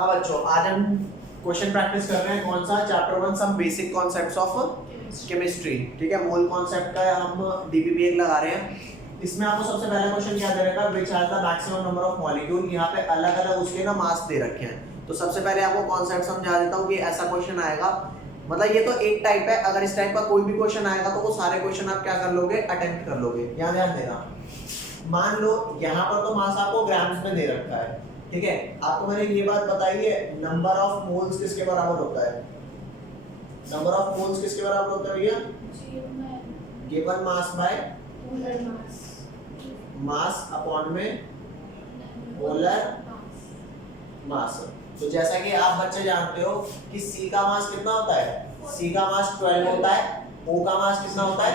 हाँ बच्चों, आज हम क्वेश्चन प्रैक्टिस कर रहे हैं। कौन सा? Chapter 1 some basic concepts of chemistry. ठीक है, मोल कॉन्सेप्ट का हम डीबीबीए लगा रहे हैं। इसमें आपको सबसे पहला क्वेश्चन क्या दे रखा है? Which has the maximum number of molecule. यहाँ पे अलग अलग उसके ना मास दे रखे हैं। तो सबसे पहले आपको कॉन्सेप्ट समझा देता हूँ कि ऐसा क्वेश्चन आएगा, मतलब ये तो एक टाइप है। अगर इस टाइप का कोई भी क्वेश्चन आएगा तो वो सारे क्वेश्चन आप क्या कर लोगे? अटेम्प्ट कर लोगे। यहाँ ध्यान देना, मान लो यहाँ पर तो मास आपको ग्राम्स में दे रखा है, ठीक है। आपको मैंने ये बात बताई है, नंबर ऑफ मोल्स किसके बराबर होता है? नंबर ऑफ मोल्स किसके बराबर होता है भैया? Given mass by mass upon में मोलर मास। तो जैसा कि आप बच्चे जानते हो कि C का मास कितना होता है? C का मास 12 होता है। O का मास कितना होता है?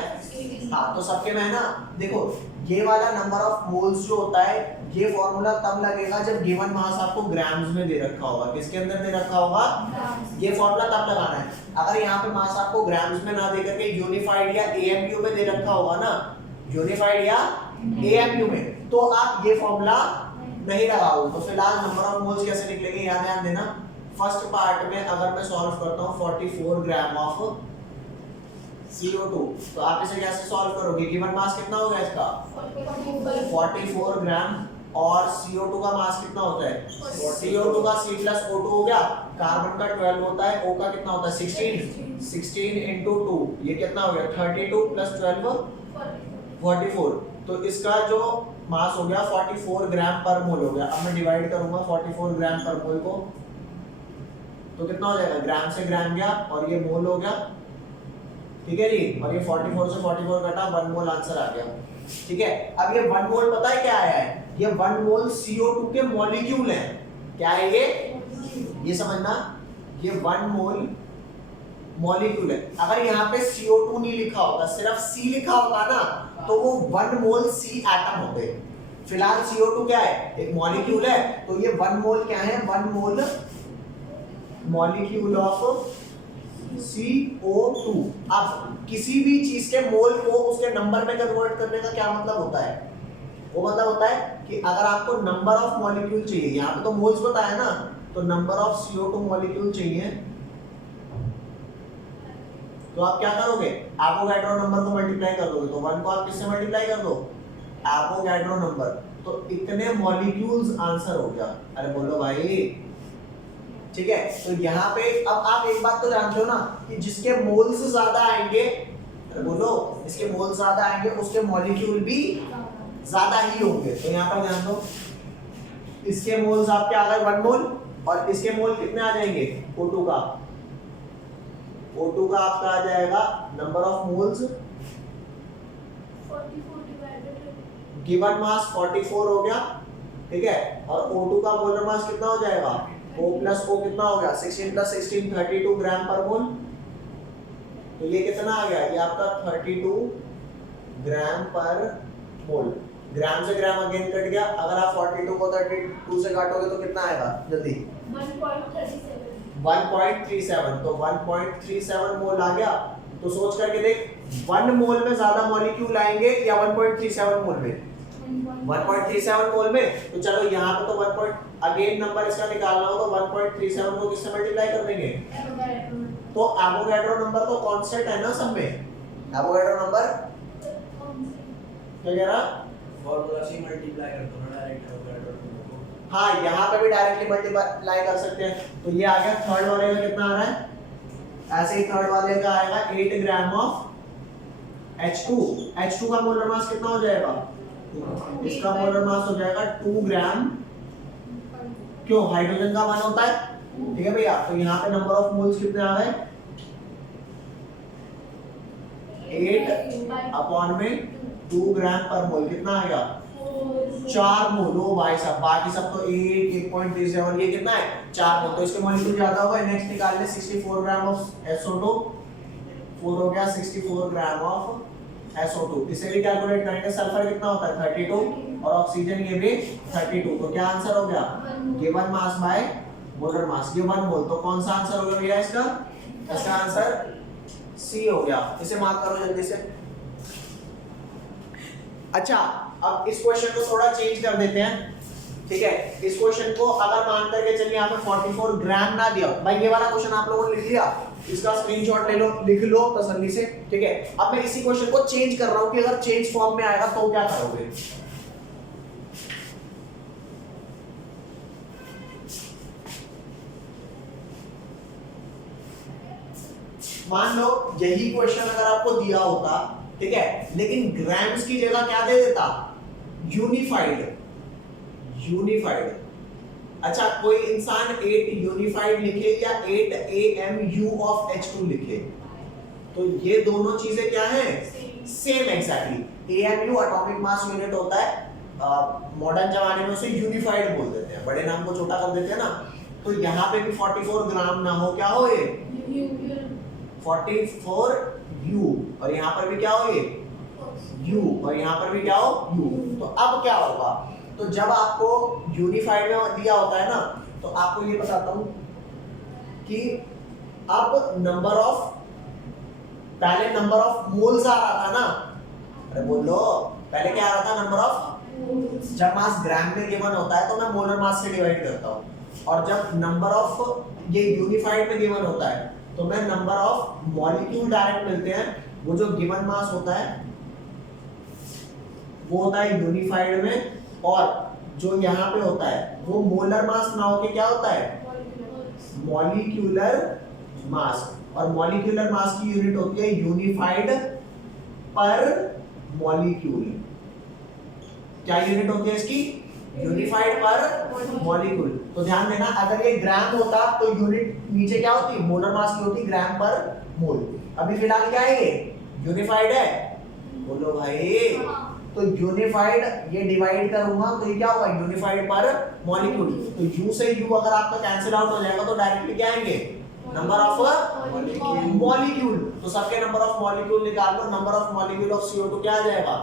हाँ, तो सबके में है ना। देखो ये वाला नंबर ऑफ मोल्स जो होता है, ये फॉर्मूला तब लगेगा जब गिवन मास आपको ग्राम्स में दे रखा होगा। किसके अंदर दे रखा होगा? ये फॉर्मूला तब लगाना है। अगर यहाँ पे मास आपको ग्राम्स में ना दे करके यूनिफाइड या AMU में दे रखा होगा ना, यूनिफाइड या AMU में, तो आप ये फॉर्मूला नहीं लगाओगे। तो फिलहाल नंबर ऑफ मोल्स कैसे निकलेंगे, यहाँ ध्यान देना। फर्स्ट पार्ट में अगर मैं सॉल्व करता हूँ 44 ग्राम ऑफ CO2, तो आप इसे कैसे सॉल्व करोगे? गिवन मास कितना होगा इसका? 44 ग्राम। और CO2 का मास कितना होता है? CO2 का C प्लस O2 हो गया, कार्बन का 12 होता है, O का कितना होता है? 16 into 2, ये कितना हो गया? 32 प्लस 12 44। तो इसका जो मास हो गया 44 ग्राम पर मोल हो गया। अब मैं डिवाइड करूंगा 44 ग्राम पर मोल को, तो कितना हो जाएगा? ग्राम से ग्राम गया और ये मोल हो गया, ठीक है जी। और ये 44 से 44 कटा, 1 मोल आंसर आ गया, ठीक है। अब ये 1 मोल पता है क्या आया है? ये 1 मोल CO2 के मॉलिक्यूल हैं। क्या है ये समझना, ये 1 मोल मॉलिक्यूल है। अगर यहाँ पे CO2 नहीं लिखा होता, सिर्फ C लिखा होता ना, तो वो 1 मोल C एटम होते। फिलहाल CO2 क्या है? एक मॉलिक्यूल है, तो ये 1 मोल क्या है? 1 मोल मॉलिक्यूल ऑफ CO2। अब किसी भी चीज के मोल को उसके नंबर में कन्वर्ट करने का क्या मतलब होता है? वो मतलब होता है कि अगर आपको नंबर ऑफ मॉलिक्यूल चाहिए, यहाँ पे तो मोल्स बताया ना, तो नंबर ऑफ CO2 मॉलिक्यूल चाहिए, तो आप क्या करोगे? एवोगाड्रो नंबर को मल्टीप्लाई कर दोगे। तो 1 को आप किससे मल्टीप्लाई कर दो? Avogadro number. तो इतने मॉलिक्यूल्स आंसर हो गया। अरे बोलो भाई, ठीक है। तो यहाँ पे अब आप एक बात तो जानते हो ना कि जिसके मोल्स ज्यादा आएंगे, अरे बोलो, इसके मोल्स ज्यादा आएंगे, उसके मॉलिक्यूल भी ज्यादा ही होंगे। तो यहाँ पर ध्यान दो, इसके मोल्स आपके आ गए 1 मोल, और इसके मोल कितने आ जाएंगे? O2 का आपका आ जाएगा number of moles, given mass 44 हो गया, ठीक है। और O2 का मोलर मास कितना हो जाएगा? O प्लस O कितना हो गया? 16 प्लस 16 32 ग्राम पर मोल। तो ये कितना आ गया? ये आपका 32 ग्राम पर मोल। ग्राम से ग्राम अगेन कट गया। अगर आप 42 को 32 से काटोगे तो कितना आएगा? जल्दी 1.37। तो 1.37 मोल आ गया। तो सोच करके देख, 1 मोल में ज्यादा मॉलिक्यूल आएंगे या 1.37 मोल में? 1.37 मोल में। तो चलो यहाँ पे तो 1. अगेन नंबर इसका निकालना हो तो 1.37 को किससे मल्टीप्लाई कर देंगे? तो एवोगाड्रो नंबर तो कांस्टेंट है ना सब में। एवोगाड्रो नंबर क्या कह रहा? फॉर्मूला से मल्टीप्लाई कर दो ना डायरेक्ट एवोगाड्रो नंबर को। हाँ, यहाँ पे भी डायरेक्टली मल्टीप्लाई कर सकते हैं। तो ये आ गया। थर्ड वाले का कितना आ रहा है? ऐसे ही थर्ड वाले का आएगा 8 ग्राम ऑफ H2 का मोलर मास कितना हो जाएगा? इसका मोलर मास हो जाएगा 2 ग्राम। क्यों? हाइड्रोजन का मान होता है, ठीक है भैया। तो यहाँ पे नंबर ऑफ मोल्स कितने आ गए? 8 अपॉन में 2 ग्राम पर मोल। कितना आ गया? 4 मोल। ओ भाई साहब, बाकी सब तो 1.37, ये कितना है? 4 मोल। तो इसके मॉलिक्यूल ज्यादा होगा। नेक्स्ट निकाल ले 64 ग्राम ऑफ SO2। 4 हो गया 64 ग्राम ऑफ SO2। इसे भी कैलकुलेट करेंगे। सल्फर कितना होता है? 32, और ऑक्सीजन ये भी 32। तो क्या आंसर हो गया? Given mass by molar mass. ये 1 मोल। तो कौन सा आंसर हो गया भैया इसका? इसका आंसर C हो गया। इसे मार्क करो जल्दी से। अच्छा, अब इस क्वेश्चन को थोड़ा चेंज कर देते हैं। ठीक है, इस क्वेश्चन को अगर मान करके चलिए यहाँ पे 44 ग्राम ना दिया, भाई ये वाला क्वेश्चन आप लोगों ने लिख लिया, इसका स्क्रीनशॉट ले लो, लिख लो तसल्ली से, ठीक है। अब मैं इसी क्वेश्चन को चेंज कर रहा हूँ कि अगर चेंज फॉर्म में आएगा तो क्या करोगे। मान लो यही क्वेश्चन अगर आपको दिया होता, ठीक है, लेकिन ग्राम्स की जगह क्या दे देता, यूनिफाइड। अच्छा, कोई इंसान 8 यूनिफाइड लिखे या 8 AMU of H2 लिखे, तो ये दोनों चीजें क्या हैं, same exactly. AMU atomic mass unit होता है, मॉडर्न जमाने में उसे यूनिफाइड बोल देते हैं, बड़े नाम को छोटा कर देते हैं ना। तो यहाँ पे भी 44 ग्राम ना हो, क्या हो ये 44U, और यहाँ पर भी क्या हो ये U, और यहाँ पर भी क्या हो U। तो अब क्या होगा, तो जब आपको यूनिफाइड में दिया होता है ना, तो आपको ये बताता हूं कि अब नंबर ऑफ, पहले नंबर ऑफ मोल्स आ रहा था ना, अरे बोलो, पहले क्या आ रहा था, नंबर ऑफ, जब मास ग्राम में गिवन होता है तो मैं मोलर मास से डिवाइड करता हूँ, और जब नंबर ऑफ ये यूनिफाइड में गिवन होता है तो मैं नंबर ऑफ मॉलिक्यूल डायरेक्ट मिलते हैं। वो जो गिवन मास होता है वो होता है यूनिफाइड में, और जो यहाँ पे होता है वो मोलर मास ना होके क्या होता है, मॉलिक्यूलर मास। और मॉलिक्यूलर मास की यूनिट होती है यूनिफाइड पर मॉलिक्यूल। क्या यूनिट होती है इसकी, यूनिफाइड पर मॉलिक्यूल। तो ध्यान देना, अगर ये ग्राम होता तो यूनिट नीचे क्या होती, मोलर मास की होती, ग्राम पर मोल। अभी फिलहाल क्या है, ये यूनिफाइड है, बोलो भाई। तो यूनिफाइड ये डिवाइड करूंगा तो ये क्या होगा, यूनिफाइड पर मॉलिक्यूल। तो यू से यू अगर आपका कैंसिल आउट हो जाएगा तो डायरेक्टली क्या आएंगे, नंबर ऑफ मॉलिक्यूल। तो सबके नंबर ऑफ मॉलिक्यूल निकाल लो, number of molecule of CO2 क्या आ जाएगा,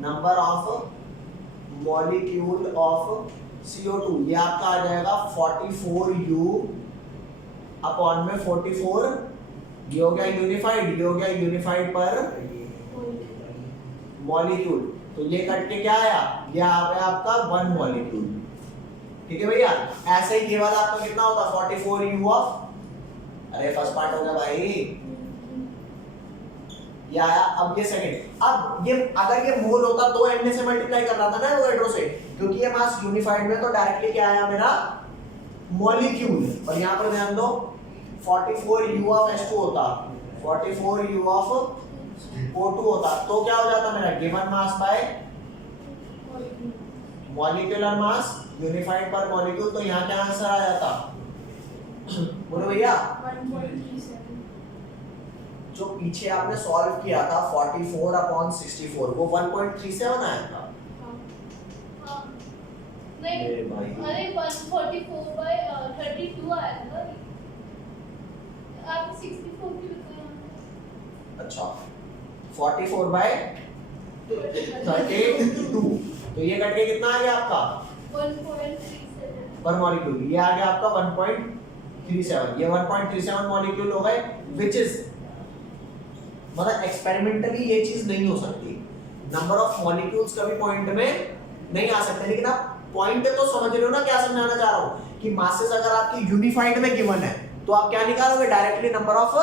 number of molecule of CO2, ये आपका आ जाएगा 44U अपॉन में 44, ये हो गया यूनिफाइड, ये हो गया यूनिफाइड पर मॉलिक्यूल। तो ये कट के क्या आया, ये आ गया आपका 1 मॉलिक्यूल, ठीक है भैया। ऐसे ही ये वाला आपका कितना होगा, 44U ऑफ, अरे फर्स्ट पार्ट हो गया भाई, ये आया। अब ये सेकंड, अब ये अगर ये मोल होता तो एन से मल्टीप्लाई कर रहा था ना एवोगाड्रो से, क्योंकि ये मास यूनिफाइड में, तो डायरेक्टली क्या आया मेरा, मॉलिक्यूल। और यहाँ पर ध्यान दो, 44U ऑफ H2 होता, 44U ऑफ O2 होता, तो क्या हो जाता मेरा, given mass by molecular mass unified पर मॉलिक्यूल। तो यहाँ क्या आंसर आ जाता, बोलो भैया, 1.37। जो पीछे आपने सॉल्व किया था 44/64, वो 1.37 आया था। नहीं, अरे भाई, अरे 144/32 आया था, आप 64 की बताया। अच्छा 44/32, तो ये कट के कितना आ गया आपका, 1.37 पर मॉलिक्यूल, ये आ गया आपका 1.37, ये 1.37 मॉलिक्यूल हो गए, विच इज, मतलब एक्सपेरिमेंटली ये चीज नहीं हो सकती, नंबर ऑफ मॉलिक्यूल्स कभी पॉइंट में नहीं आ सकते। लेकिन आप पॉइंट तो समझ रहे हो ना, क्या समझाना चाह रहा हूं, कि मासेस अगर आपकी यूनिफाइड में गिवन है तो आप क्या निकालोगे, डायरेक्टली नंबर ऑफ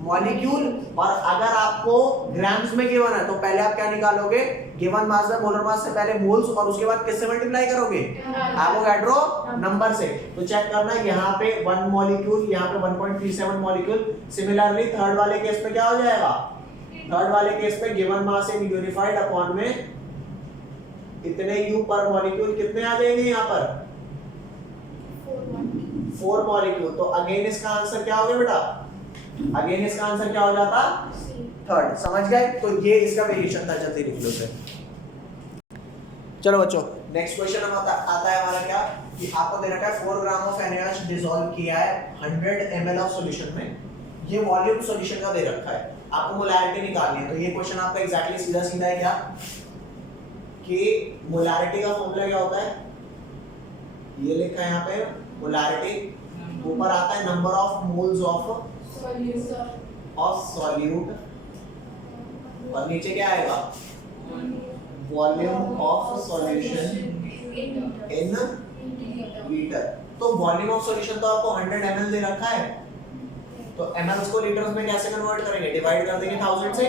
मॉलिक्यूल। और अगर आपको ग्राम्स में गिवन है तो पहले आप क्या निकालोगे, गिवन मास में मोलर मास से पहले मोल्स, और उसके बाद किससे मल्टीप्लाई करोगे, एवोगाड्रो नंबर से। तो चेक करना, यहाँ पे 1 मॉलिक्यूल, यहाँ पे 1.37 मॉलिक्यूल। सिमिलरली थर्ड वाले केस पे क्या हो जाएगा, थर्ड वाले केस पे गिवन मास इन यूनिफाइड अपॉन में इतने U पर मॉलिक्यूल, कितने आ जाएंगे यहाँ पर, 4 मॉलिक्यूल। तो अगेन इसका आंसर क्या हो गया बेटा, अगेन इसका आंसर क्या हो जाता, थर्ड। समझ गए, तो ये इसका वेरिएशन था, जल्दी लिख लो इसे। चलो बच्चों, नेक्स्ट क्वेश्चन आता है हमारा क्या, कि आपको दे रखा है 4 ग्राम ऑफ NaOH डिसॉल्व किया है 100 ml ऑफ सॉल्यूशन में, ये वॉल्यूम सॉल्यूशन का दे रखा है, आपको मोलैरिटी निकालनी है। तो ये क्वेश्चन आपका एग्जैक्टली सीधा सीधा है क्या, कि मोलैरिटी का फॉर्मूला क्या होता है, ये लिखा है यहाँ पे, मोलैरिटी ऊपर आता है number of moles of solute, और नीचे क्या आएगा, volume of solution in litre. तो वॉल्यूम ऑफ सॉल्यूशन तो आपको 100 ml दे रखा है, तो mls को लीटर्स में कैसे कन्वर्ट करेंगे? डिवाइड कर देंगे 1000 से,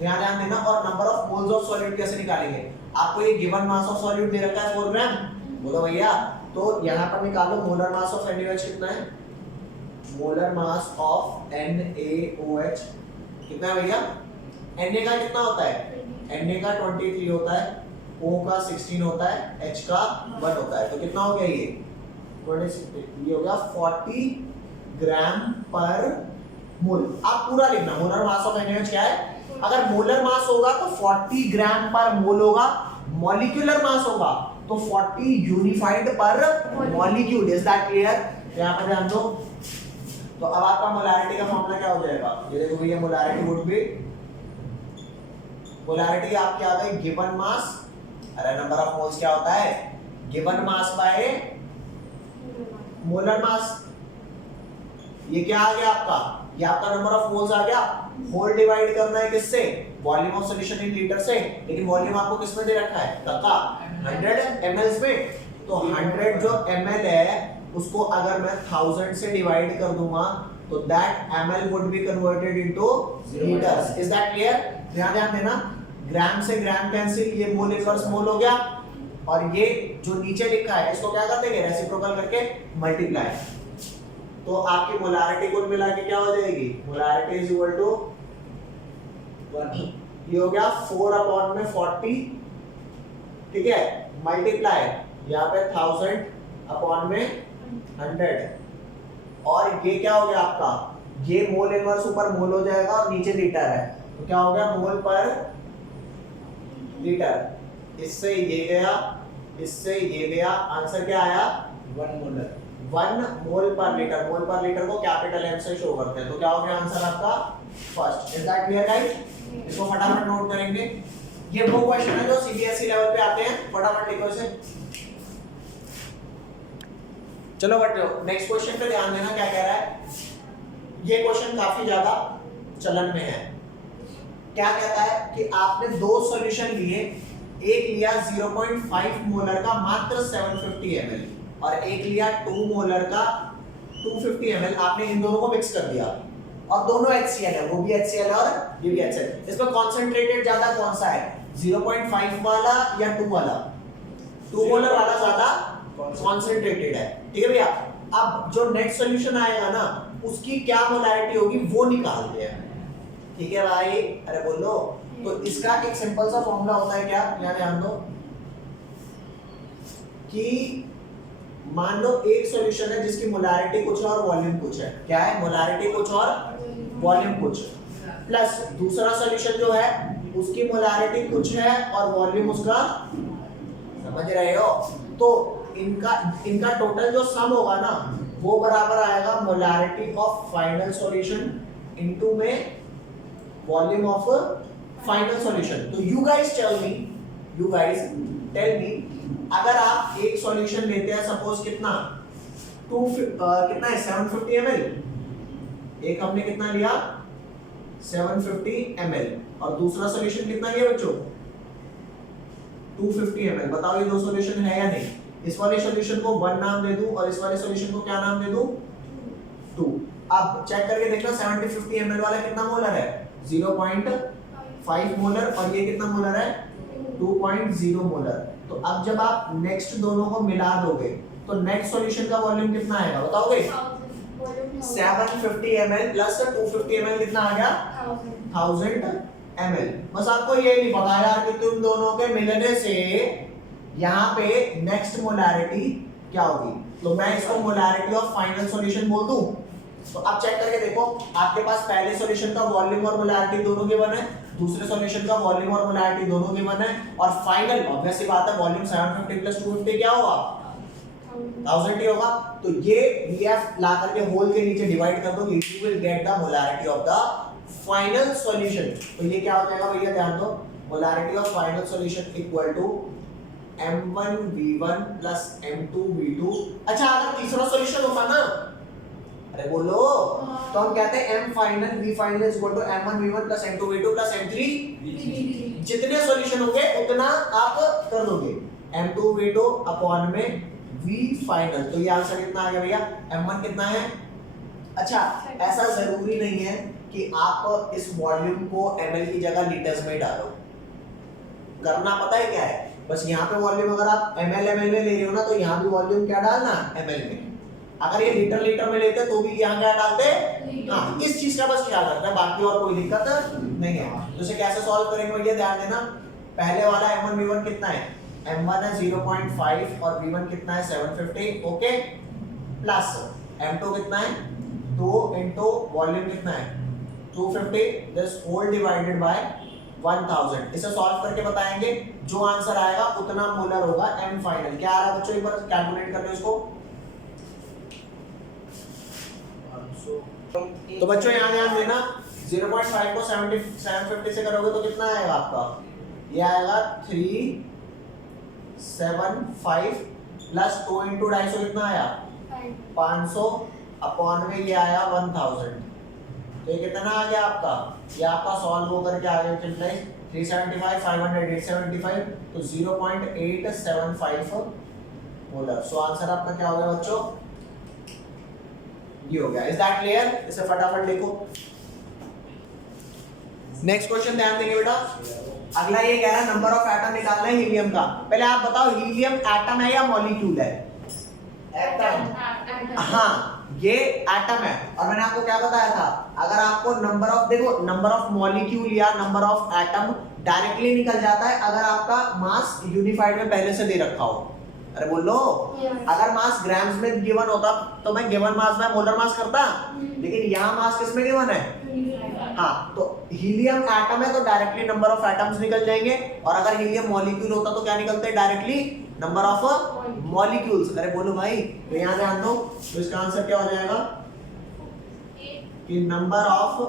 यहाँ ध्यान देना। और number of moles of solute कैसे निकालेंगे? आपको ये गिवन मास ऑफ सॉल्यूट दे रखा है 4 ग्राम, बोलो भैया। तो यहाँ पर निकालो मोलर मास ऑफ NaOH कितना है? मोलर मास ऑफ NaOH कितना है भैया? Na का कितना होता है? Na का 23 होता है, O का 16 होता है, H का 1 होता है। तो कितना हो गया ये? 26, ये हो गया 40 ग्राम पर मोल। आप पूरा लिखना, मोलर मास ऑफ NaOH क्या है? अगर मोलर मास होगा तो 40 ग्राम पर मोल होगा, मॉलिक्यूलर मास होगा तो 40 यूनिफाइड पर मॉलिक्यूल। Is that clear? यहाँ पर ध्यान दो। तो अब आपका मोलारिटी का फॉर्मूला क्या हो जाएगा? ये देखो भैया, मोलारिटी वुड बी, मोलारिटी आपकी आ गई गिवन मास, अरे नंबर ऑफ मोल्स क्या होता है? Given mass by molar mass. ये क्या आ गया आपका? ये आपका नंबर ऑफ मोल्स आ गया। होल डिवाइड करना है किससे? Volume of solution in litre से। लेकिन वॉल्यूम आपको किस में दे रखा है? काका 100 ml में। तो 100 जो ml है उसको अगर मैं 1000 से डिवाइड कर दूंगा तो that ml would be converted into litres. Is that clear? ध्यान देना, ग्राम से ग्राम कैंसिल, ये मोल इनवर्स मोल हो गया। और ये जो नीचे लिखा है इसको क्या कर देंगे? रेसिप्रोकल करके मल्टीप्लाई। तो आपकी मोलारिटी कुल मिला के क्या हो जाएगी? मोलारिटी इज इक्वल टू 1, ये हो गया 4/40, ठीक है, मल्टीप्लाई यहाँ पे 1000/100। और ये क्या हो गया आपका? ये मोल इनवर्स ऊपर मोल हो जाएगा और नीचे लीटर है, तो क्या हो गया? मोल पर लीटर। इससे ये गया, इससे ये गया, आंसर क्या आया? 1 मोलर। 1 मोल पर लीटर। मोल पर लीटर को कैपिटल M से शो करते हैं। तो क्या हो गया आंसर आपका? First. Is that clear guys? इसको फटाफट नोट करेंगे। ये वो क्वेश्चन है जो CBSE लेवल पे आते हैं, फटाफट लिखो इसे। चलो बट नेक्स्ट क्वेश्चन पे ध्यान देना, क्या कह रहा है। ये क्वेश्चन काफी ज्यादा चलन में है। क्या कहता है कि आपने दो सॉल्यूशन लिए, एक लिया 0.5 मोलर का मात्र 750 ml और एक लिया 2 मोलर का 250 ml। आपने इन दोनों को मिक्स कर दिया और दोनों HCl है, वो भी HCl और ये भी HCl। इसमें कॉन्सेंट्रेटेड ज्यादा कौन सा है? 0.5 वाला या 2 वाला? 2 मोलर वाला ज्यादा कॉन्सेंट्रेटेड है, ठीक है भैया। अब जो नेट सॉल्यूशन आएगा ना उसकी क्या मोलैरिटी होगी वो निकालते हैं, ठीक है भाई? अरे बोलो। तो इसका एक सिंपल सा फॉर्मूला होता है, क्या? यहाँ ध्यान दो कि मान लो एक सॉल्यूशन है जिसकी मोलैरिटी कुछ है और वॉल्यूम कुछ है। क्या है? मोलैरिटी कुछ और वॉल्यूम कुछ, प्लस दूसरा सॉल्यूशन जो है उसकी मोलैरिटी कुछ है और वॉल्यूम उसका, समझ रहे हो? तो इनका टोटल जो सम होगा ना वो बराबर आएगा molarity of final solution into में वॉल्यूम ऑफ फाइनल सॉल्यूशन। तो यू गाइस टेल मी, अगर आप एक सॉल्यूशन लेते हैं, सपोज कितना कितना है 750 ml, एक हमने कितना लिया 750 ml और दूसरा सॉल्यूशन कितना लिया बच्चों 250 ml। बताओ ये दो सॉल्यूशन है या नहीं? इस वाले सॉल्यूशन को 1 नाम दे दूं और इस वाले सॉल्यूशन को क्या नाम दे दूं 2। अब चेक करके देखना 750 ml वाला कितना मोलर है 0.5 मोलर और ये कितना मोलर है 2.0 मोलर। तो अब जब आप नेक्स्ट दोनों को मिला दोगे तो नेक्स्ट सॉल्यूशन का वॉल्यूम कितना आएगा बताओगे? 750 ml प्लस 250 ml कितना आ गया 1000 ml। बस आपको ये नहीं पता यार कि तुम दोनों के मिलने से यहाँ पे नेक्स्ट मोलैरिटी क्या होगी। तो मैं इसको मोलैरिटी ऑफ फाइनल सॉल्यूशन बोल दूं। तो आप चेक करके देखो, आपके पास पहले सॉल्यूशन का वॉल्यूम और मोलैरिटी दोनों गिवन है, दूसरे सॉल्यूशन का वॉल्यूम और मोलैरिटी दोनों गिवन है, और फाइनल ऑब्वियस सी बात है वॉल्यूम 750 प्लस 250 क्या होगा 1000 ही होगा। तो ये VF ला करके होल के नीचे डिवाइड कर दो, you will get the molarity of the final solution. तो ये क्या हो जाएगा भैया ध्यान दो, molarity of final solution equal to M1V1 plus M2V2। अच्छा अगर तीसरा सॉल्यूशन होता ना, अरे बोलो, तो हम कहते हैं M final V final is equal to M1V1 plus M2V2 plus M3। जितने सॉल्यूशन होंगे उतना आप कर दोगे। m2 v2 अपॉन में v फाइनल। तो ये आंसर कितना आ गया भैया, m1 कितना है। अच्छा ऐसा जरूरी नहीं है कि आप इस वॉल्यूम को ml की जगह लीटर्स में डालो, करना पता है क्या है, बस यहाँ पे वॉल्यूम अगर आप ml में ले रहे हो ना, तो यहाँ भी वॉल्यूम क्या डालना, ml में। अगर ये लीटर में लेते तो भी यहाँ क्या डालते, हाँ इस चीज का बस ख्याल रखना, बाकी और कोई दिक्कत नहीं है। तो इसे कैसे सॉल्व करेंगे भैया, ध्यान देना। पहले वाला m1 v1 कितना है, m1 है 0.5 और v1 कितना है 750, ओके, प्लस m2 कितना है 2 इंटू वॉल्यूम कितना है 250, दिस होल डिवाइडेड बाय 1000। इसे सॉल्व करके बताएंगे, जो आंसर आएगा उतना मोलर होगा m फाइनल। क्या आ रहा है बच्चों, एक बार कैलकुलेट कर लो इसको। तो बच्चों यहाँ ध्यान देना, 0.5 को 750 से करोगे तो कितना आएगा आपका, ये आएगा 375 प्लस 2 इंटू 250 कितना आया 500 अपॉन में ये आया 1000। तो ये कितना आ गया आपका, ये आपका सॉल्व होकर के आ गया 375 500 875, तो 0.875 मोलर। सो आंसर आपका क्या हो गया बच्चों, ये हो गया। इज दैट क्लियर, इसे फटाफट लिखो। नेक्स्ट क्वेश्चन ध्यान देंगे बेटा, अगला ये कह रहा है नंबर ऑफ एटम निकालना है हीलियम का। पहले आप बताओ हीलियम एटम है या मॉलिक्यूल है, एटम। हाँ ये एटम है। और मैंने आपको क्या बताया था, अगर आपको नंबर ऑफ, देखो नंबर ऑफ मॉलिक्यूल या नंबर ऑफ एटम डायरेक्टली निकल जाता है अगर आपका मास यूनिफाइड में पहले से दे रखा हो। अरे बोलो, अगर मास ग्राम्स में गिवन होता तो मैं गिवन मास में मोलर मास करता, लेकिन यहाँ मास किस में गिवन है, हाँ तो हीलियम एटम है तो डायरेक्टली नंबर ऑफ एटम्स निकल जाएंगे, और अगर हीलियम मॉलिक्यूल होता तो क्या निकलते हैं, डायरेक्टली नंबर ऑफ मॉलिक्यूल्स। अरे बोलो भाई, तो यहाँ ध्यान दो, तो इसका आंसर क्या हो जाएगा कि नंबर ऑफ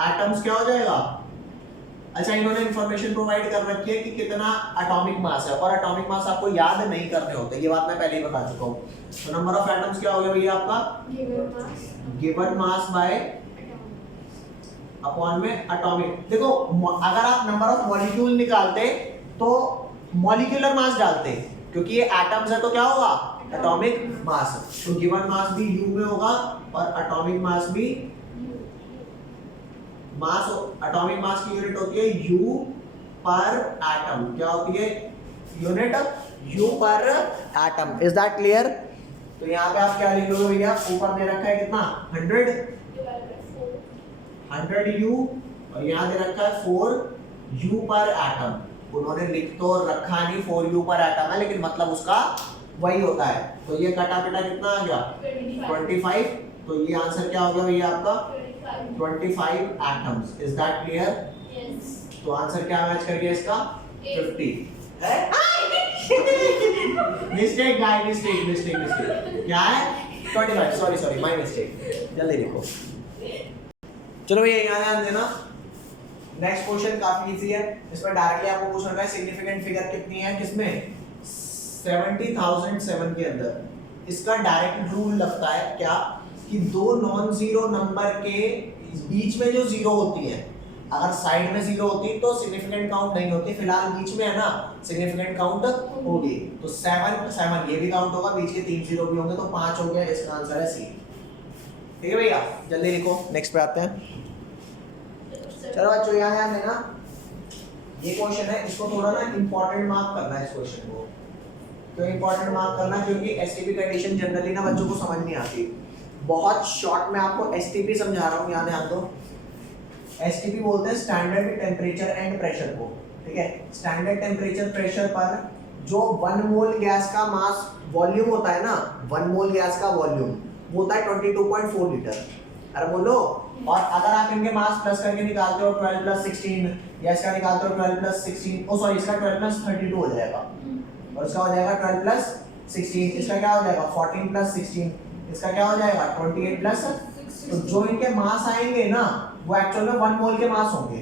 एटम्स क्या हो जाएगा। अच्छा इन्होंने इंफॉर्मेशन प्रोवाइड कर रखी है कि कितना एटॉमिक मास है, और एटॉमिक मास आपको याद नहीं करने होते, ये बात मैं पहले ही बता चुका हूँ। तो नंबर ऑफ एटम्स क्या हो गया भैया आपका, गिवन मास बाय अपॉन में एटॉमिक। देखो अगर आप नंबर ऑफ मॉलिक्यूल निकालते तो मॉलिक्यूलर मास डालते, क्योंकि ये एटम्स है तो क्या होगा, एटॉमिक मास। तो गिवन मास भी u में होगा और एटॉमिक मास भी, मास एटॉमिक मास की यूनिट होती है u पर एटम। क्या होती है यूनिट, u पर एटम। Is that clear. तो यहाँ पे आप क्या लिख लोगे भैया, ऊपर दे रखा है कितना 100 u और यहाँ दे रखा है 4 u पर एटम। उन्होंने लिख तो रखा नहीं 4 u पर एटम है, लेकिन मतलब उसका वही होता है। तो ये कटा पिटा कितना आ गया 25। तो ये आंसर क्या हो गया भैया आपका 25 एटम्स। Is that clear. तो आंसर क्या मैच कर गया इसका 50 है। मिस्टेक गाइस, मिस्टेक क्या है 25, सॉरी माय मिस्टेक। जल्दी लिखो। चलो भैया यहाँ ध्यान देना, नेक्स्ट क्वेश्चन काफी इजी है। इसमें डायरेक्टली आपको पूछ रखा है सिग्निफिकेंट फिगर कितनी है, किसमें 70,007 के अंदर। इसका डायरेक्ट रूल लगता है क्या कि दो नॉन जीरो नंबर के बीच में जो जीरो होती है, अगर साइड में जीरो होती तो सिग्निफिकेंट काउंट नहीं होती, फिलहाल बीच में है ना सिग्निफिकेंट काउंट होगी। तो 7 ये भी काउंट होगा, बीच के 3 जीरो भी होंगे, तो 5 हो गया। इसका आंसर है सी। ठीक है भैया, जल्दी लिखो, नेक्स्ट पे आते हैं। चलो बच्चों यहाँ ध्यान देना, ये क्वेश्चन है, इसको थोड़ा ना इंपॉर्टेंट मार्क करना है इस क्वेश्चन को। तो इंपॉर्टेंट मार्क करना क्योंकि एसटीपी कंडीशन जनरली ना बच्चों को समझ नहीं आती। बहुत शॉर्ट में आपको एसटीपी समझा रहा हूँ, यहाँ ध्यान दो। एसटीपी बोलते हैं स्टैंडर्ड टेम्परेचर एंड प्रेशर को। ठीक है, स्टैंडर्ड टेम्परेचर प्रेशर पर जो 1 मोल गैस का मास वॉल्यूम होता है ना, 1 मोल गैस का वॉल्यूम वो होता है 22.4 लीटर। अरे बोलो, और अगर आप इनके मास प्लस करके निकालते हो 12 + 16, या इसका निकालते हो 12 + 16, ओ सॉरी इसका 12 + 32 हो जाएगा, और इसका हो जाएगा 12 + 16, इसका क्या हो जाएगा 14 + 16, इसका क्या हो जाएगा 28 + तो जो इनके मास आएंगे ना वो एक्चुअल में 1 मोल के मास होंगे।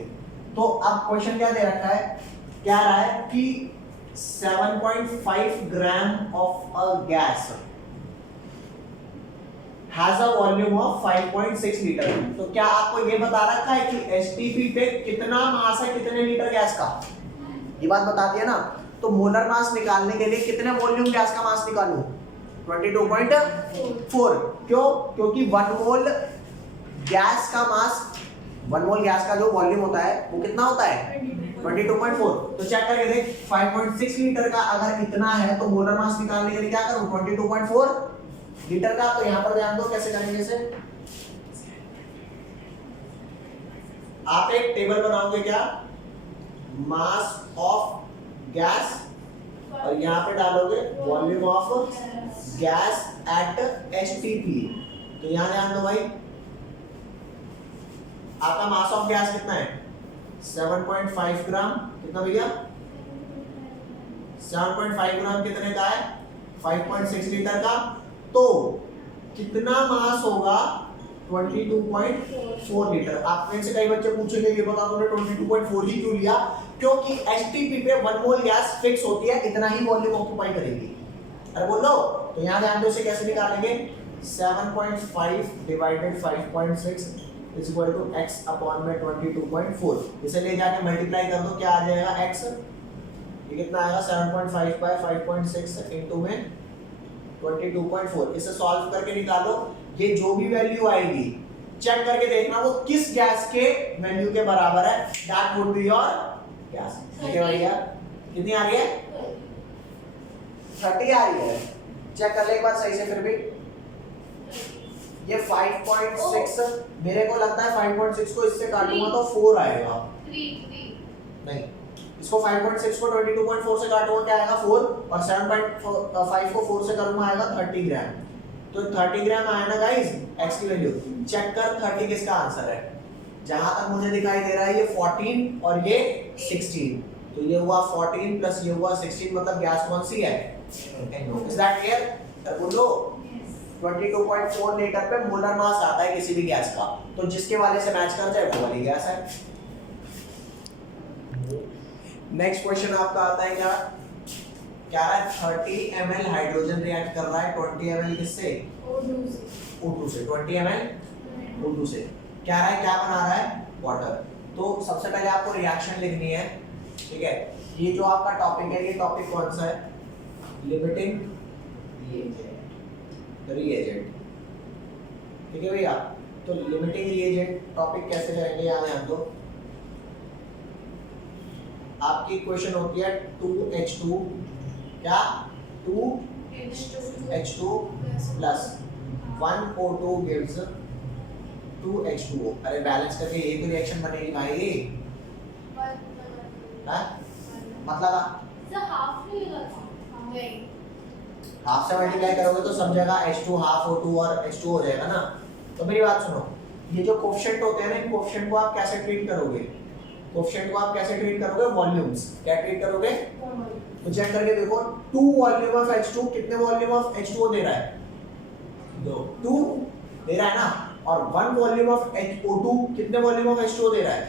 तो अब क्वेश्चन क्या दे रखा है, क्या रहा है कि 7.5 gram of a gas has a volume of 5.6 litre. तो क्या आपको ये बता रखा है कि एसटीपी पे कितना मास है कितने लीटर गैस का, ये बात बता दिया ना। तो मोलर मास निकालने के लिए कितने वॉल्यूम गैस का मास निकालूं? 22.4। क्यों? क्योंकि 1 मोल गैस का मास, 1 मोल गैस का जो वॉल्यूम होता है वो कितना होता है? 22.4। तो चेक करके देख, 5.6 लीटर का अगर इतना है तो मोलर मास निकालने के लिए क्या करूं? 22.4 लीटर का। तो यहां पर ध्यान दो कैसे करेंगे इसे। आप एक टेबल बनाओगे क्या? मास ऑफ गैस और यहां पे डालोगे volume of gas at HTP. तो यहां ध्यान दो भाई, आपका मास ऑफ गैस कितना है? 7.5 ग्राम। कितना भैया? 7.5 ग्राम कितने का है? 5.6 लीटर का। तो कितना मास होगा? 22.4 लीटर। आप में से कई बच्चे पूछेंगे ये बता तुमने 22.4 ही क्यों लिया? क्योंकि एचटीपी पे 1 मोल गैस फिक्स होती है, इतना ही वॉल्यूम ऑक्यूपाई करेगी। अरे बोल लो। तो यहां ध्यान दो, इसे कैसे निकालेंगे? 7.5 divided 5.6 is equal to x upon में 22.4। इसे ले जाके मल्टीप्लाई कर दो, क्या आ जाएगा? x ये कितना आएगा? 7.5 बाय 5.6 इनटू में 22.4। इसे सॉल्व करके निकालो, ये जो भी वैल्यू आएगी चेक करके देखना वो किस गैस के वैल्यू के बराबर है। That would be your gas. ठीक है भैया? कितनी आ रही है? 30 आ रही है। चेक कर ले एक बार सही से। फिर भी ये 5.6 मेरे को लगता है 5.6 को इससे काटूंगा तो 4 आएगा। 3 नहीं, इसको 5.6 को 22.4 से काटूंगा क्या आएगा? 4। और 7.5 को 4 से करूंगा आएगा 30 ग्राम। तो 30 ग्राम आया ना गाइस x की वैल्यू। चेक कर 30 किसका आंसर है? जहां तक मुझे दिखाई दे रहा है ये 14 और ये 16। तो ये हुआ 14 प्लस ये हुआ 16, मतलब गैस कौन सी है? Is that clear? बोलो 22.4 लीटर पे मोलर मास आता है किसी भी गैस का, तो जिसके वाले से मैच कर जाए वो वाली गैस है। नेक्स्ट क्वेश्चन आपका आता है क्या? क्या है? 30 ml हाइड्रोजन रिएक्ट कर रहा है 20 ml किससे? O2 से। 20 ml O2 से क्या रहा है? क्या बना रहा है? वाटर। तो सबसे पहले आपको रिएक्शन लिखनी है, ठीक है? ये जो आपका टॉपिक है, ये टॉपिक कौन सा है? Limiting reagent. ठीक है भैया? तो लिमिटिंग रिएजेंट टॉपिक कैसे करेंगे यहाँ ध्यान दो। आपकी इक्वेशन होती है 2H2 क्या? 2H2 plus 1O2 gives 2H2O। अरे बैलेंस करके यही तो रिएक्शन बनेगी भाई। मतलब हाफ से मल्टीप्लाई करोगे तो सब जगह H2 हाफ O2 और H2 हो जाएगा ना। तो मेरी बात सुनो, ये जो कोफिशिएंट होते हैं ना, इन कोफिशिएंट को आप कैसे ट्रीट करोगे? कोफिशिएंट को आप कैसे ट्रीट करोगे? वॉल्यूम्स। क्या ट्रीट करोगे? तो चेक करके देखो, 2 वॉल्यूम ऑफ H2 कितने वॉल्यूम ऑफ H2O दे रहा है? 2 दे रहा है ना। और 1 वॉल्यूम ऑफ O2 कितने वॉल्यूम ऑफ H2O दे रहा है?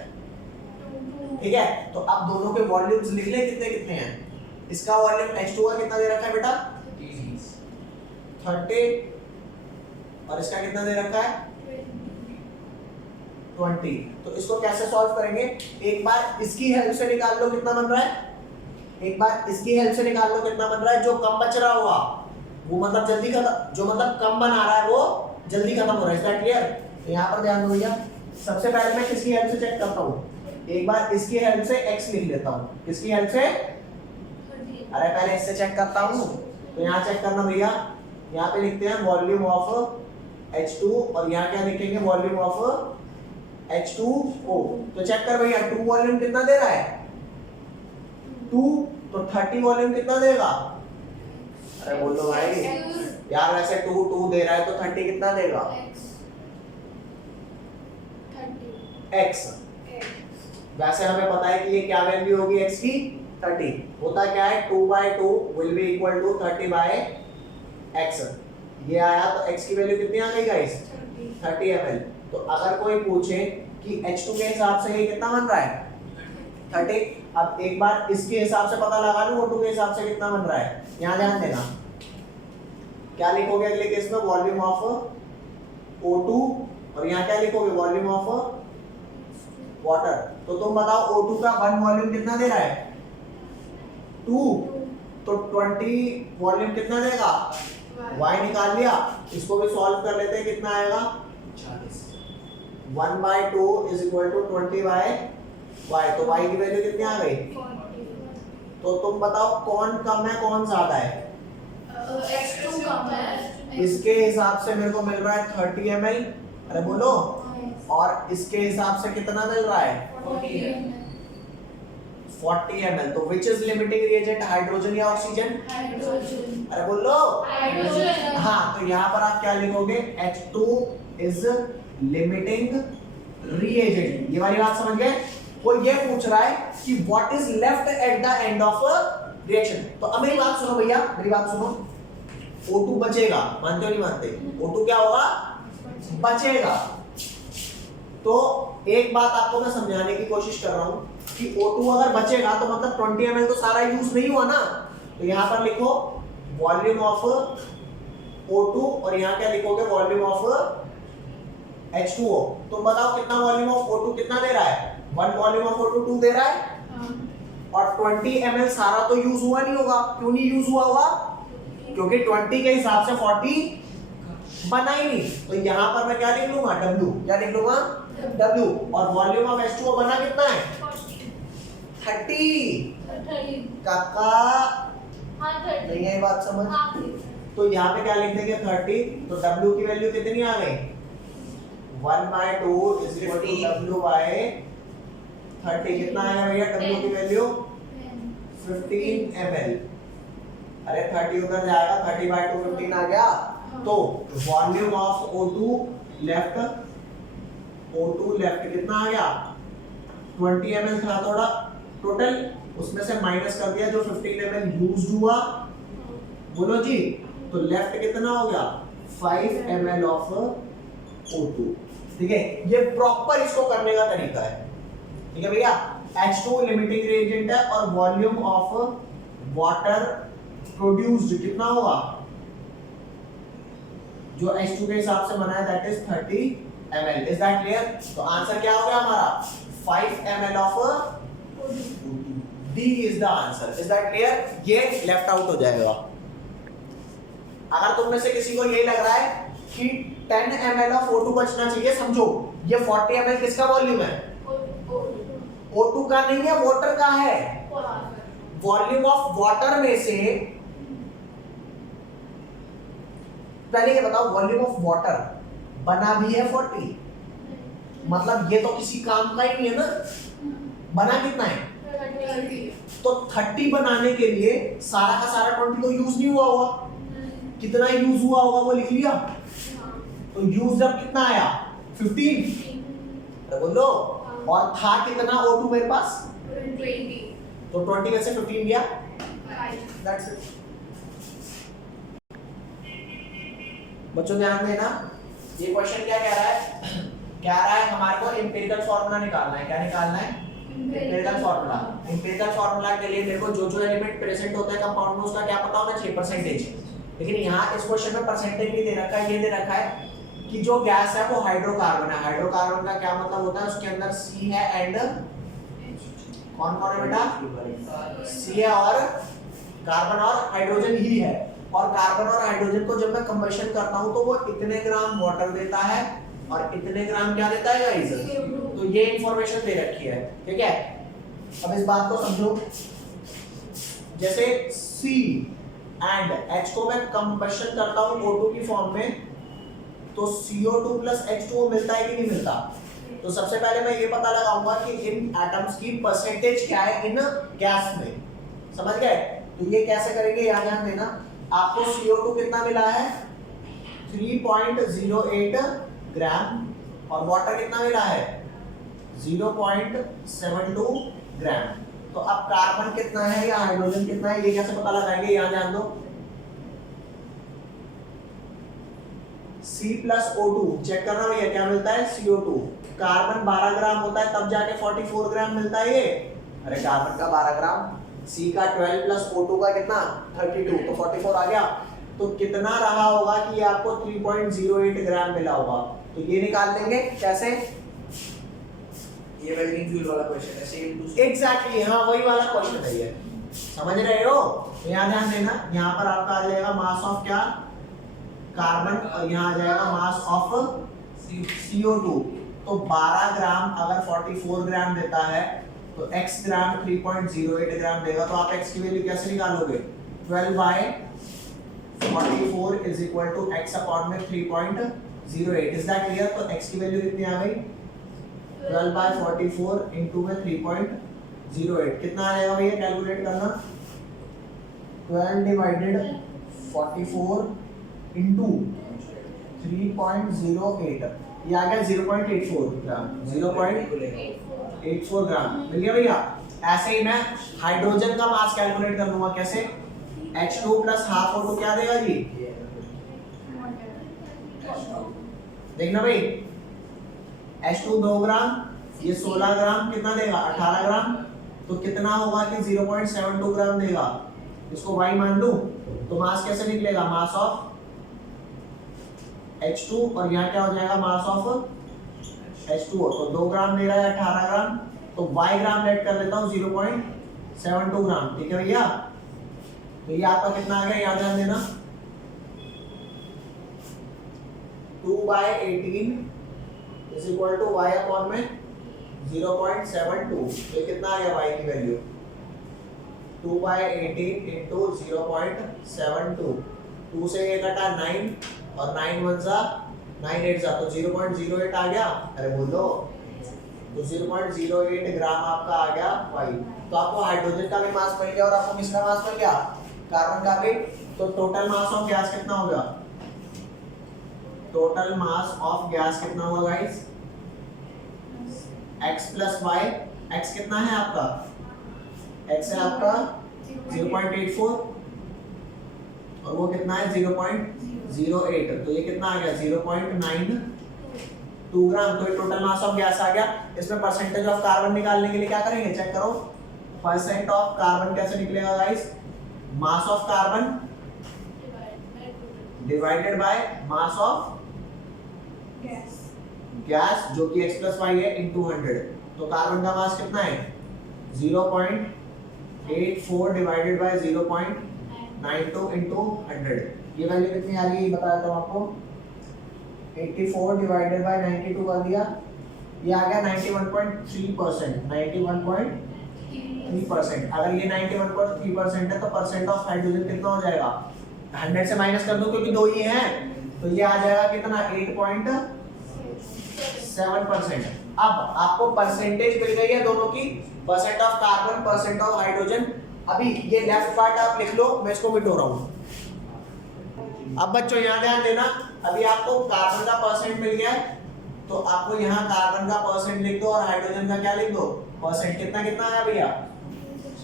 ठीक है? तो अब दोनों के वॉल्यूम्स लिख ले कितने कितने हैं। इसका वॉल्यूम H2O का कितना दे रखा है बेटा? 30। और इसका कितना दे रखा है? 20। तो इसको कैसे सॉल्व करेंगे? एक बार इसकी हेल्प से निकाल लो कितना बन रहा है। एक बार इसकी हेल्प से निकाल लो कितना बन रहा है। जो कम बच रहा होगा वो मतलब जल्दी खत्म, जो मतलब कम बना रहा है वो जल्दी खत्म हो रहा है। इसका क्लियर? तो यहाँ पर ध्यान दो भैया, सबसे पहले मैं किसकी हेल्प से चेक करता हूँ? एक बार इसकी हेल्प से x लिख लेता हूँ। किसकी हेल्प से? अरे पहले इससे चेक करता हूँ। तो यहाँ चेक करना भैया, यहाँ पे लिखते हैं वॉल्यूम ऑफ H2 और यहाँ क्या लिखेंगे? Volume of H2O। तो चेक कर भैया, 2 वॉल्यूम कितना दे रहा है? 2। तो 30 वॉल्यूम कितना देगा? अरे बोल दो भाई यार, वैसे 2 दे रहा है तो 30 कितना देगा? x। वैसे हमें पता है कि ये क्या वैल्यू होगी x की? 30। होता क्या है? 2/2 will be equal to 30/x। ये आया तो x की वैल्यू कितनी आ गई गाइस? 30 ml। तो अगर कोई पूछे कि H2 के हिसाब से ये कितना बन रहा है? 30। अब एक बार इसके हिसाब से पता लगा लो O2 के हिसाब से कितना बन रहा है। यहाँ ध्यान देना, क्या लिखोगे अगले केस में? वॉल्यूम ऑफ O2 और यहाँ क्या लिखोगे? Volume of water. तो तुम बताओ O2 का 1 वॉल्यूम कितना दे रहा है? 2, तो 20 वॉल्यूम कितना देगा, y निकाल लिया। इसको भी सॉल्व कर लेते हैं, कितना आएगा 40। 1/2 इज इक्वल टू 20/y, तो y की वैल्यू कितनी आ गई। तो तुम बताओ कौन कम है कौन ज्यादा है। X2 कम है। इसके हिसाब से मेरे को मिल रहा है 30 ml, अरे बोलो, और इसके हिसाब से कितना मिल रहा है 40 ml। तो which is limiting reagent, hydrogen या ऑक्सीजन, हाइड्रोजन। अरे बोलो। हाइड्रोजन। हाँ, तो यहाँ पर आप क्या लिखोगे, H2 इज लिमिटिंग रिएजेंट। ये वाली बात समझ गए। वो ये पूछ रहा है कि what is left at the end of reaction. तो अब मेरी बात सुनो भैया, मेरी बात सुनो, O2 बचेगा, मानते हो नहीं मानते, O2 क्या होगा, बचेगा। तो एक बात आपको मैं समझाने की कोशिश कर रहा हूं कि O2 अगर बचेगा तो मतलब 20 ml तो सारा यूज नहीं हुआ ना। तो यहां पर लिखो वॉल्यूम ऑफ O2 और यहां क्या लिखोगे, वॉल्यूम ऑफ H2O। तो बताओ कितना वॉल्यूम ऑफ O2 कितना दे रहा है, 1 वॉल्यूम ऑफ O2 2 दे रहा है, और 20 ml सारा तो यूज हुआ नहीं होगा। क्यों नहीं यूज हुआ होगा, क्योंकि 20 के हिसाब से 40 बना ही नहीं। तो यहां पर मैं क्या लिख लूंगा, W, क्या लिख लूंगा W, और वॉल्यूम ऑफ H2O बना कितना है 30। काका नहीं है बात समझ। तो यहाँ पे क्या लिख देंगे 30, तो W की वैल्यू कितनी आ गई 1/2 is equal to W by 30। कितना आएगा भैया W की वैल्यू 15 ml। अरे 30 उधर जाएगा, 30/2 15 आ गया। तो वॉल्यूम ऑफ O2 लेफ्ट कितना आ गया 20 ml था थोड़ा टोटल, उसमें से माइनस कर दिया जो 15 ml यूज्ड हुआ, बोलो जी। तो लेफ्ट कितना हो गया 5 ml ऑफ O2। ठीक है, ये प्रॉपर इसको करने का तरीका है। ठीक है भैया, H2 लिमिटिंग रिएजेंट है और वॉल्यूम ऑफ वाटर प्रोड्यूस्ड कितना होगा, जो H2 के हिसाब से बना है that is 30 ml। Is that clear. तो आंसर क्या हो गया हमारा 5 ml of D is the answer. Is that clear. ये लेफ्ट आउट हो जाएगा। अगर तुम में से किसी को ये लग रहा है कि 10 ml ऑफ O2 बचना चाहिए, समझो ये 40 ml किसका वॉल्यूम है, O2 का नहीं है, वाटर का है। वॉल्यूम ऑफ वाटर में से पहले ये बताओ, वॉल्यूम ऑफ वाटर बना भी है 40, मतलब ये तो किसी काम का ही नहीं है ना। बना कितना है, तो 30 बनाने के लिए सारा का सारा 20 तो यूज नहीं हुआ होगा। कितना यूज हुआ होगा वो लिख लिया। तो यूज जब कितना आया 15, तो बोलो, और था कितना O2 मेरे पास, तो 20 में से 15 गया। That's it। बच्चों ध्यान देना, ये क्वेश्चन क्या कह रहा है, कह रहा है हमारे को एम्पिरिकल फार्मूला निकालना है। क्या निकालना है, एम्पिरिकल फार्मूला। एम्पिरिकल फार्मूला के लिए मेरे को जो एलिमेंट प्रेजेंट होता है कंपाउंड में उसका क्या पता होना चाहिए, परसेंटेज। लेकिन यहाँ इस क्वेश्चन में परसेंटेज नहीं दे रखा है, ये दे रखा है कि जो गैस है वो हाइड्रोकार्बन है। हाइड्रोकार्बन का क्या मतलब होता है, उसके अंदर C है एंड कौन कौन है बेटा, C है और कार्बन और हाइड्रोजन ही है। और कार्बन और हाइड्रोजन को जब मैं कंबशन करता हूं तो वो इतने ग्राम वाटर देता है और इतने ग्राम क्या देता है गाइस। तो ये इंफॉर्मेशन दे रखी है। ठीक है, अब इस बात को समझो, जैसे C एंड H को मैं कंबशन करता हूं O2 की फॉर्म में, तो CO2 प्लस H2O मिलता है कि नहीं मिलता। तो सबसे पहले मैं ये पता लगाऊंगा कि इन एटम्स की परसेंटेज क्या है इन गैस में, समझ गए। तो ये कैसे करेंगे, याद ध्यान देना। आपको CO2 कितना मिला है 3.08 ग्राम और वाटर कितना मिला है 0.72 ग्राम। तो अब कार्बन कितना है या हाइड्रोजन कितना है, ये कैसे पता लगाएंगे, यहाँ ध्यान दो। C प्लस O2 चेक करना भैया क्या मिलता है, CO2। कार्बन 12 ग्राम होता है तब जाके 44 ग्राम मिलता है ये। अरे कार्बन का 12 ग्राम, C का 12 प्लस O2 का कितना 32, तो 44 आ गया। तो कितना रहा होगा कि ये आपको 3.08 ग्राम मिला होगा। तो ये निकाल देंगे कैसे, ये वेल्डिंग फ्यूल वाला क्वेश्चन है, सेम टू एग्जैक्टली हाँ वही वाला क्वेश्चन है ये। समझ रहे हो? तो यहाँ ध्यान देना, यहाँ पर आपका आ जाएगा मास ऑफ क्या, कार्बन, और यहाँ आ जाएगा मास ऑफ CO2। तो 12 ग्राम अगर 44 ग्राम देता है तो x ग्राम 3.08 ग्राम देगा। तो आप x की वैल्यू कैसे निकालोगे? 12/44 is equal to x upon में 3.08। Is that clear? तो x की वैल्यू कितनी आ गई? 12/44 इनटू में 3.08 कितना आएगा भैया? कैलकुलेट करना। 12 डिवाइडेड 44 इनटू 3.08, ये आ गया 0.84 ग्राम। 0.84 ग्राम मिल गया भैया। ऐसे ही मैं हाइड्रोजन का मास कैलकुलेट कर लूंगा। कैसे? H2 प्लस हाफ O2 क्या देगा जी? देखना भाई, H2 2 ग्राम, ये 16 ग्राम, कितना देगा? 18 ग्राम। तो कितना होगा कि 0.72 ग्राम देगा। इसको y मान लूं तो मास कैसे निकलेगा? मास ऑफ H2 और यहाँ क्या हो जाएगा? Mass of H2O। तो 2 ग्राम दे रहा है 18 ग्राम, तो y ग्राम लेट कर लेता हूँ 0.72 ग्राम। ठीक है भैया? तो ये आपका कितना आ गया? याद ध्यान देना, 2/18 is equal to y upon में 0.72। ये कितना आ गया y की वैल्यू? 2/18 इंटू 0.72। 2 से ये कटा 9 और 9 1 जा 9 8 जा, तो 0.08 आ गया। अरे बोल दो, तो 0.08 ग्राम आपका आ गया y। तो आपको हाइड्रोजन का भी मास मिल गया और आपको किसका मास मिल गया? कार्बन का भी। तो टोटल मास ऑफ गैस कितना होगा? टोटल मास ऑफ गैस कितना होगा guys? x plus y। x कितना है आपका? x है आपका 0.84 और वो कितना है? 0.08। तो ये कितना आ गया? 0.92 ग्राम। तो ये टोटल मास ऑफ गैस आ गया। इसमें परसेंटेज ऑफ कार्बन निकालने के लिए क्या करेंगे? चेक करो, परसेंट ऑफ कार्बन कैसे निकलेगा guys? Mass of carbon divided by mass of gas जो कि x प्लस y है इनटू 100। तो कार्बन का मास कितना है? 0.84 डिवाइडेड बाय 0.92 इनटू 100। ये वैल्यू कितनी आ रही है बता देता हूं आपको। 84 डिवाइडेड बाय 92 कर दिया, ये आ गया 91.3%। 91.3%। अगर ये 91.3% है तो परसेंट ऑफ हाइड्रोजन कितना हो जाएगा? 100 से माइनस कर दो क्योंकि दो ही हैं, तो ये आ जाएगा कितना? 8.7%। अब आपको परसेंटेज मिल गई है दोनों की, percent of carbon, percent of hydrogen. अभी ये लेफ्ट पार्ट आप लिख लो, मैं इसको मिटो रहा हूं। अब बच्चों यहाँ ध्यान देना, अभी आपको कार्बन का परसेंट मिल गया है, तो आपको यहाँ कार्बन का परसेंट लिख दो और हाइड्रोजन का क्या लिख दो? परसेंट। कितना कितना आया भैया?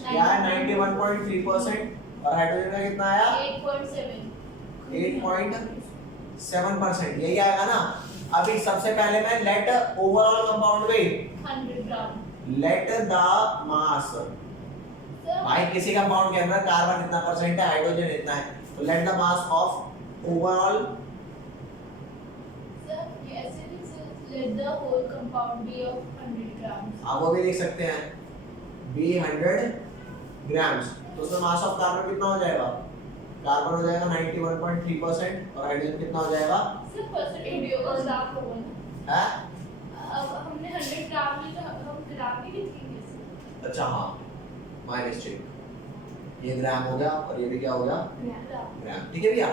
क्या है? 91.3%। और हाइड्रोजन का कितना आया? 8.7%। यही आएगा ना। अभी सबसे पहले मैं let overall compound weight 100 gram. Let the mass, भाई किसी कंपाउंड के अंदर कार्बन इतना परसेंट है, हाइड्रोजन इतना है, तो late the mass of overall. Sir ये ऐसे भी let the whole compound be of 100 grams। आप वो भी लिख सकते हैं बी 100 ग्राम्स। तो उसमें मास ऑफ कार्बन कितना हो जाएगा? कार्बन हो जाएगा 91.3% और हाइड्रोजन कितना हो जाएगा? सर परसेंटेज भी होगा, ग्राम होगा ना। है? अब हमने 100 ग्राम ली तो हम ग्राम भी लिखेंगे सर। अच्छा हाँ, माय मिस्टेक। ये ग्राम हो गया और ये भी क्या हो गया? ग्राम। ठीक है भैया?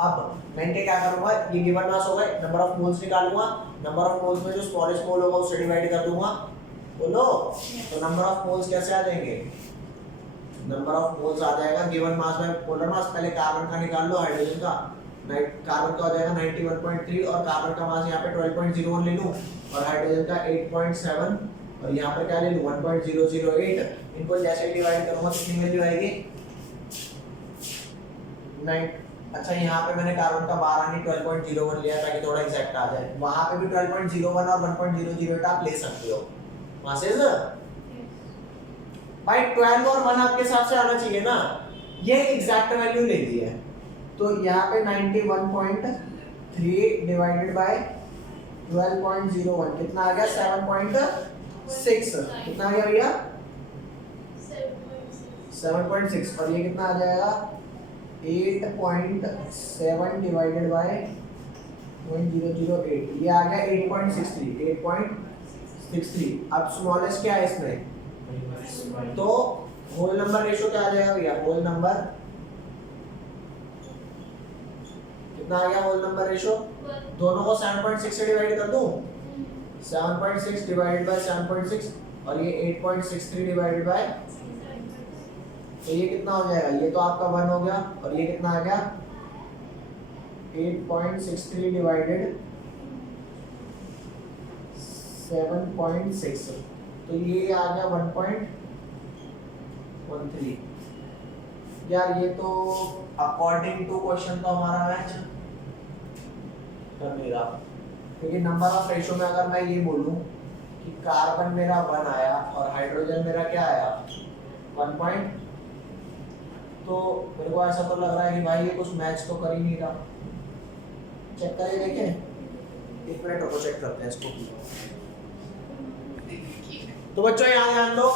अब मैं क्या करूंगा, ये गिवन मास होगा, नंबर ऑफ मोल्स निकालूंगा, नंबर ऑफ मोल्स में जो स्मॉलेस्ट मोल होगा उससे डिवाइड कर दूंगा। बोलो, तो नंबर ऑफ मोल्स कैसे आ जाएंगे? नंबर ऑफ मोल्स आ जाएगा गिवन मास में मोलर मास। पहले कार्बन का निकाल लो, हाइड्रोजन का। कार्बन का हो जाएगा 91.3 और कार्बन का मास यहाँ पे 12.01 ले लूं और हाइड्रोजन का 8.7 और यहाँ पर क्या ले लूं 1.008। इनको जैसे डिवाइड करूंगा कितनी वैल्यू आएगी? 9। अच्छा यहाँ पे मैंने कार्बन का 12 नहीं 12.01 लिया ताकि थोड़ा एग्जैक्ट आ जाए। वहां पे भी 12.01 और 1.008 आप ले सकते हो। मासेस भाई 12 और 1 आपके हिसाब से आना चाहिए ना, ये एग्जैक्ट वैल्यू ले ली है। तो यहाँ पे 91.3 डिवाइडेड बाय 12.01 कितना आ गया? 7.6। कितना आ गया भैया? 7.6 और ये कितना आ जाएगा 8.7 डिवाइडेड बाय 1008, ये आ गया 8.63। अब स्मॉलेस्ट क्या है इसमें, तो होल नंबर रेशो क्या आ जाएगा भैया, होल नंबर कितना आ गया, होल नंबर रेशो दोनों को 7.6 से डिवाइड कर दूं, 7.6 डिवाइडेड बाय 7.6 और ये 8.63 डिवाइडेड बाय, तो ये कितना हो जाएगा, ये तो आपका 1 हो गया और ये कितना आ गया 8.63 डिवाइडेड 7.6, तो ये आ गया 1.13। यार ये तो अकॉर्डिंग टू क्वेश्चन तो हमारा मैच कर नहीं रहा, क्योंकि नंबर ऑफ रेशो में अगर मैं ये बोलूं कि कार्बन मेरा 1 आया और हाइड्रोजन मेरा क्या आया 1 पॉइंट, तो मेरे को ऐसा तो लग रहा है कि भाई ये कुछ मैच तो कर ही नहीं रहा। चेक करें, देखें, एक मिनट रुको, चेक करते हैं इसको। तो बच्चों यहाँ ध्यान दो,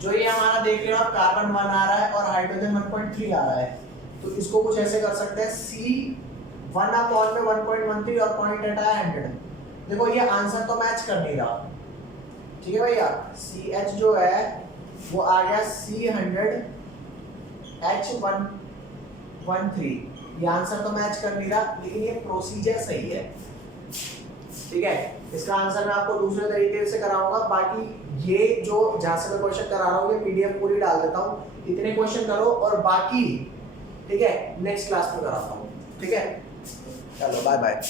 जो ये हमारा देख रहे हो आप कार्बन 1 आ रहा है और हाइड्रोजन 1.3 आ रहा है, तो इसको कुछ ऐसे कर सकते हैं, C1 अपॉन में 1.13 और पॉइंट हटाया 100। देखो ये आंसर तो मैच कर नहीं रहा, ठीक है भैया, CH जो है वो आ गया C100H113, ये आंसर तो मैच कर नहीं रहा, लेकिन ये प्रोसीजर सही है, ठीक है। इसका आंसर मैं आपको दूसरे तरीके से कराऊंगा, बाकी ये जो जहां से मैं क्वेश्चन करा रहा हूँ ये PDF पूरी डाल देता हूँ, इतने क्वेश्चन करो और बाकी ठीक है नेक्स्ट क्लास में कराता हूँ, ठीक है। चलो बाय बाय।